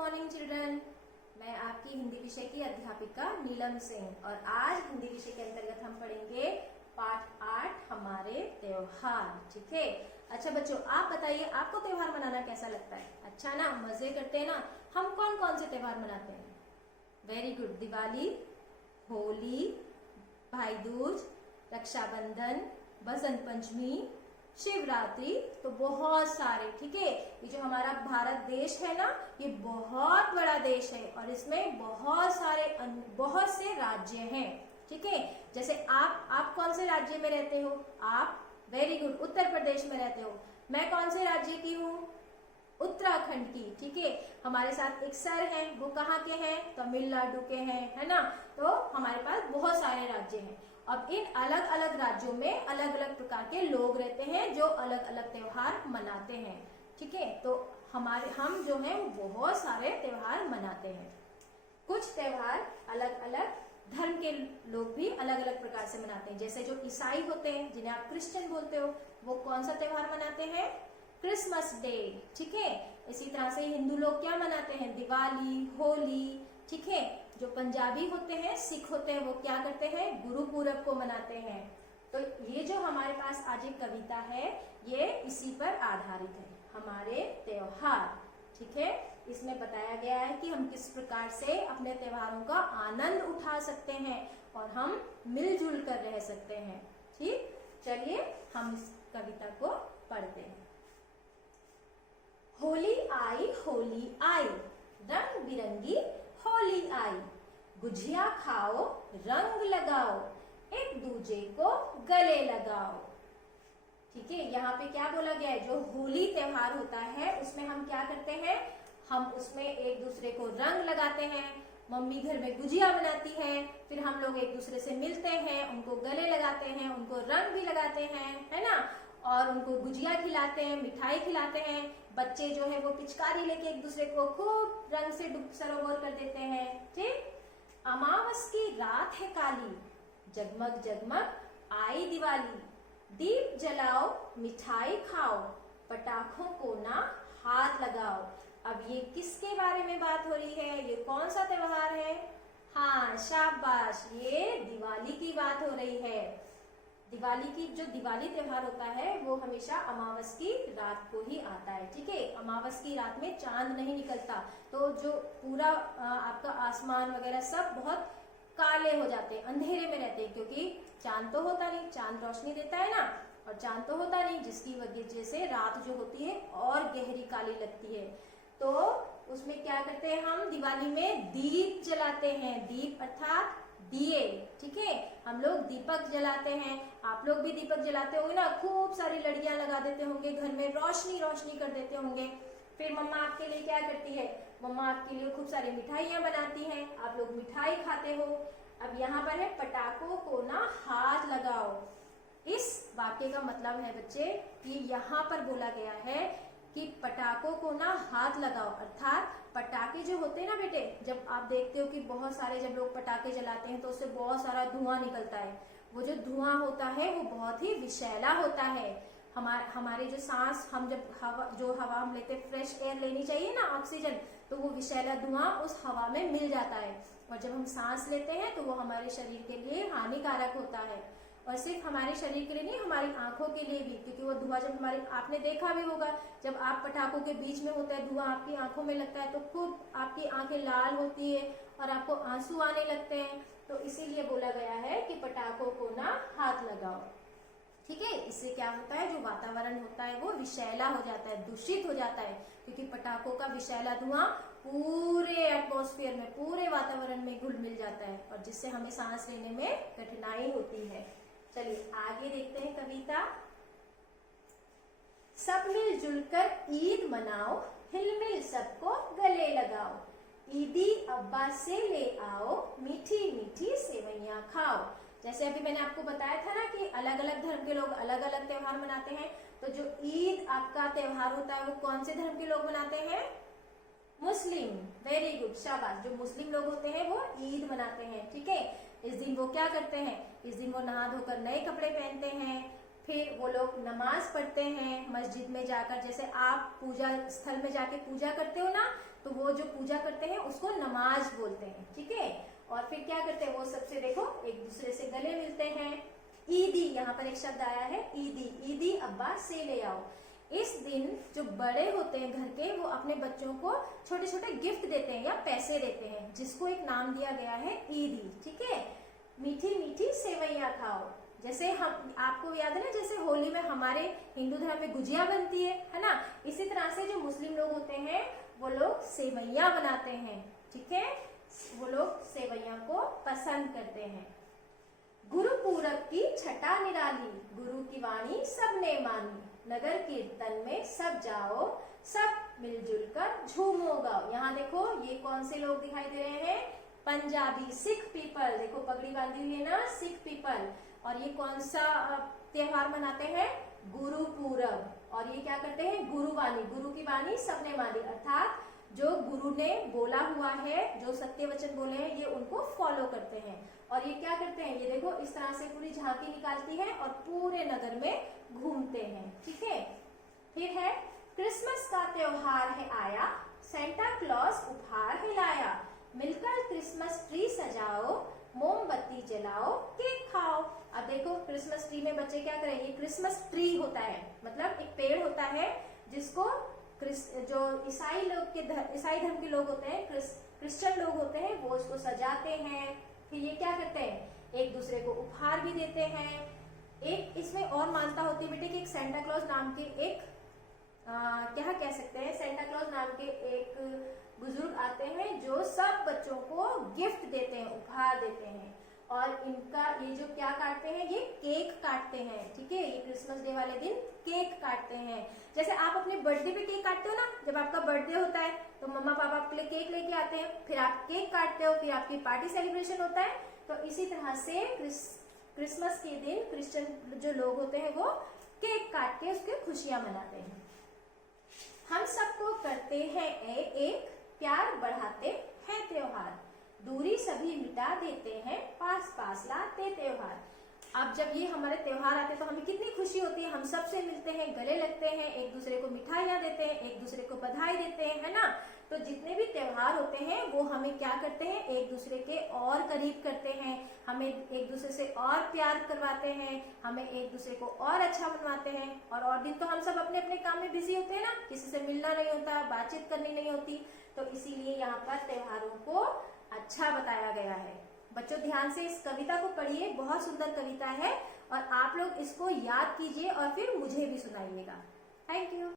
Morning children. मैं आपकी हिंदी विषय की अध्यापिका नीलम सिंह और आज हिंदी विषय के अंतर्गत हम पढ़ेंगे पाठ 8 हमारे त्योहार। ठीक है। अच्छा बच्चों, आप बताइए आपको त्योहार मनाना कैसा लगता है? अच्छा ना, मजे करते हैं ना। हम कौन कौन से त्योहार मनाते हैं? Very good. दिवाली, होली, भाई दूज, रक्षाबंधन, बसंत पंचमी, शिवरात्रि, तो बहुत सारे। ठीक है। ये जो हमारा भारत देश है ना, ये बहुत बड़ा देश है और इसमें बहुत से राज्य हैं। ठीक है। जैसे आप कौन से राज्य में रहते हो? आप वेरी गुड उत्तर प्रदेश में रहते हो। मैं कौन से राज्य की हूँ? उत्तराखंड की। ठीक है। हमारे साथ एक सर हैं, वो कहाँ के हैं? तमिलनाडु के हैं, है ना। तो हमारे पास बहुत सारे राज्य हैं। अब इन अलग अलग राज्यों में अलग अलग प्रकार के लोग रहते हैं जो अलग अलग त्योहार मनाते हैं। ठीक है। तो हम जो है वो बहुत सारे त्योहार मनाते हैं। कुछ त्योहार अलग अलग धर्म के लोग भी अलग अलग प्रकार से मनाते हैं। जैसे जो ईसाई होते हैं, जिन्हें आप क्रिश्चियन बोलते हो, वो कौन सा त्योहार मनाते हैं? Christmas day. ठीक है। इसी तरह से हिंदू लोग क्या मनाते हैं? दिवाली, होली। ठीक है। जो पंजाबी होते हैं, सिख होते हैं, वो क्या करते हैं? गुरु पूरब को मनाते हैं। तो ये जो हमारे पास आज एक कविता है, ये इसी पर आधारित है, हमारे त्योहार। ठीक है। इसमें बताया गया है कि हम किस प्रकार से अपने त्योहारों का आनंद उठा सकते हैं और हम मिलजुल कर रह सकते हैं। ठीक। चलिए हम इस कविता को पढ़ते हैं। होली आई, रंग बिरंगी होली आई। गुजिया खाओ, रंग लगाओ, एक दूजे को गले लगाओ। ठीक है। यहाँ पे क्या बोला गया है? जो होली त्योहार होता है उसमें हम क्या करते हैं? हम उसमें एक दूसरे को रंग लगाते हैं। मम्मी घर में गुजिया बनाती है, फिर हम लोग एक दूसरे से मिलते हैं, उनको गले लगाते हैं, उनको रंग भी लगाते हैं, है ना। और उनको गुजिया खिलाते हैं, मिठाई खिलाते हैं। बच्चे जो है वो पिचकारी लेके एक दूसरे को खूब रंग से सरोवर कर देते हैं। ठीक। अमावस की रात है काली, जगमग जगमग आई दिवाली। दीप जलाओ, मिठाई खाओ, पटाखों को ना हाथ लगाओ। अब ये किसके बारे में बात हो रही है? ये कौन सा त्योहार है? हाँ शाबाश, ये दिवाली की बात हो रही है। दिवाली त्योहार होता है वो हमेशा अमावस की रात को ही आता है। ठीक है। अमावस की रात में चांद नहीं निकलता, तो जो पूरा आपका आसमान वगैरह सब बहुत काले हो जाते हैं, अंधेरे में रहते हैं, क्योंकि चांद तो होता नहीं, चांद रोशनी देता है ना, और चांद तो होता नहीं, जिसकी वजह से रात जो होती है और गहरी काली लगती है। तो उसमें क्या करते हैं? हम दिवाली में दीप जलाते हैं। दीप अर्थात दिए। ठीक है। हम लोग दीपक जलाते हैं। आप लोग भी दीपक जलाते होंगे ना, खूब सारी लड़ियां लगा देते होंगे, घर में रोशनी रोशनी कर देते होंगे। फिर मम्मा आपके लिए क्या करती है? मम्मा आपके लिए खूब सारी मिठाइयां बनाती हैं, आप लोग मिठाई खाते हो। अब यहाँ पर है पटाखों को ना हाथ लगाओ। इस वाक्य का मतलब है बच्चे कि यहाँ पर बोला गया है कि पटाखों को ना हाथ लगाओ, अर्थात पटाखे जो होते हैं ना बेटे, जब आप देखते हो कि बहुत सारे जब लोग पटाखे जलाते हैं तो उससे बहुत सारा धुआं निकलता है। वो जो धुआं होता है वो बहुत ही विषैला होता है। हमारे जो सांस, हम जब हवा हम लेते हैं, फ्रेश एयर लेनी चाहिए ना, ऑक्सीजन, तो वो विषैला धुआं उस हवा में मिल जाता है और जब हम सांस लेते हैं तो वो हमारे शरीर के लिए हानिकारक होता है। और सिर्फ हमारे शरीर के लिए नहीं, हमारी आंखों के लिए भी, क्योंकि वो धुआं जब आपने देखा भी होगा, जब आप पटाखों के बीच में होता है धुआं, आपकी आंखों में लगता है तो खूब आपकी आंखें लाल होती है और आपको आंसू आने लगते हैं। तो इसीलिए बोला गया है कि पटाखों को ना हाथ लगाओ। ठीक है। इससे क्या होता है? जो वातावरण होता है वो विषैला हो जाता है, दूषित हो जाता है, क्योंकि पटाखों का विषैला धुआं पूरे एटमॉस्फेयर में, पूरे वातावरण में घुल मिल जाता है और जिससे हमें सांस लेने में कठिनाई होती है। चलिए आगे देखते हैं कविता। सब मिलजुल कर ईद मनाओ, हिलमिल सबको गले लगाओ। ईदी अब्बा से ले आओ, मीठी मीठी सेवइयां खाओ। जैसे अभी मैंने आपको बताया था ना कि अलग अलग धर्म के लोग अलग अलग त्योहार मनाते हैं। तो जो ईद आपका त्योहार होता है वो कौन से धर्म के लोग मनाते हैं? मुस्लिम। वेरी गुड, शाबाश। जो मुस्लिम लोग होते हैं वो ईद मनाते हैं। ठीक है। इस दिन वो क्या करते हैं? इस दिन वो नहा धोकर नए कपड़े पहनते हैं, फिर वो लोग नमाज पढ़ते हैं मस्जिद में जाकर, जैसे आप पूजा स्थल में जाके पूजा करते हो ना, तो वो जो पूजा करते हैं उसको नमाज बोलते हैं, ठीक है। और फिर क्या करते हैं, वो सबसे देखो एक दूसरे से गले मिलते हैं। ईदी, यहाँ पर एक शब्द आया है ईदी, ईदी अब्बा से ले आओ। इस दिन जो बड़े होते हैं घर के, वो अपने बच्चों को छोटे छोटे गिफ्ट देते हैं या पैसे देते हैं, जिसको एक नाम दिया गया है ईदी, ठीक है। मीठी मीठी सेवैयां खाओ, जैसे हम, आपको याद है ना, जैसे होली में हमारे हिंदू धर्म में गुजिया बनती है ना, इसी तरह से जो मुस्लिम लोग होते हैं वो लोग सेवैयां बनाते हैं, ठीक है। वो लोग सेवैयां को पसंद करते हैं। गुरु पूरब की छटा निराली, गुरु की वाणी सबने मानी, नगर कीर्तन में सब जाओ, सब मिलजुल कर झूमो गाओ। यहाँ देखो ये कौन से लोग दिखाई दे रहे हैं, पंजाबी सिख पीपल, देखो पगड़ी बांधी हुई है ना, सिख पीपल। और ये कौन सा त्योहार मनाते हैं, गुरु पूरब। और ये क्या करते हैं, गुरुवाणी, गुरु की वाणी सबने मानी, अर्थात जो गुरु ने बोला हुआ है, जो सत्य वचन बोले हैं, ये उनको फॉलो करते हैं। और ये क्या करते हैं, ये देखो इस तरह से पूरी झांकी निकालती है और पूरे नगर में घूमते हैं, ठीक है। फिर है क्रिसमस का त्योहार है आया, सेंटा क्लॉज उपहार हिलाया, मिलकर क्रिसमस ट्री सजाओ, मोमबत्ती जलाओ, केक खाओ। अब देखो क्रिसमस ट्री में बच्चे क्या करें, ये क्रिसमस ट्री होता है, मतलब एक पेड़ होता है जिसको जो ईसाई धर्म के लोग होते हैं, क्रिश्चियन लोग होते हैं, वो इसको सजाते हैं। फिर ये क्या करते हैं, एक दूसरे को उपहार भी देते हैं। एक इसमें और मान्यता होती है बेटे कि एक सेंटा क्लॉज नाम के एक क्या कह सकते हैं, सेंटा क्लॉज नाम के एक बुजुर्ग आते हैं जो सब बच्चों को गिफ्ट देते हैं, उपहार देते हैं। और इनका ये जो क्या काटते हैं, ये केक काटते हैं, ठीक है। ये क्रिसमस डे वाले दिन केक काटते हैं। जैसे आप अपने बर्थडे पे केक काटते हो ना, जब आपका बर्थडे होता है तो मम्मा पापा आपके लिए केक लेके आते हैं, फिर आप केक काटते हो, फिर आपकी पार्टी सेलिब्रेशन होता है। तो इसी तरह से क्रिसमस के दिन क्रिश्चियन जो लोग होते हैं वो केक काट के उसकी खुशियां मनाते हैं। हम सबको करते हैं एक, प्यार बढ़ाते हैं त्योहार, दूरी सभी मिटा देते हैं, पास पास लाते त्योहार। अब जब ये हमारे त्योहार आते हैं तो हमें कितनी खुशी होती है, हम सबसे मिलते हैं, गले लगते हैं, एक दूसरे को मिठाइयाँ देते हैं, एक दूसरे को बधाई देते हैं, है ना। तो जितने भी त्योहार होते हैं वो हमें क्या करते हैं, एक दूसरे के और करीब करते हैं, हमें एक दूसरे से और प्यार करवाते हैं, हमें एक दूसरे को और अच्छा बनवाते हैं। और दिन तो हम सब अपने अपने काम में बिजी होते हैं ना, किसी से मिलना नहीं होता, बातचीत करनी नहीं होती, तो इसीलिए यहाँ पर त्योहारों को अच्छा बताया गया है। बच्चों ध्यान से इस कविता को पढ़िए, बहुत सुंदर कविता है, और आप लोग इसको याद कीजिए और फिर मुझे भी सुनाइएगा। Thank you.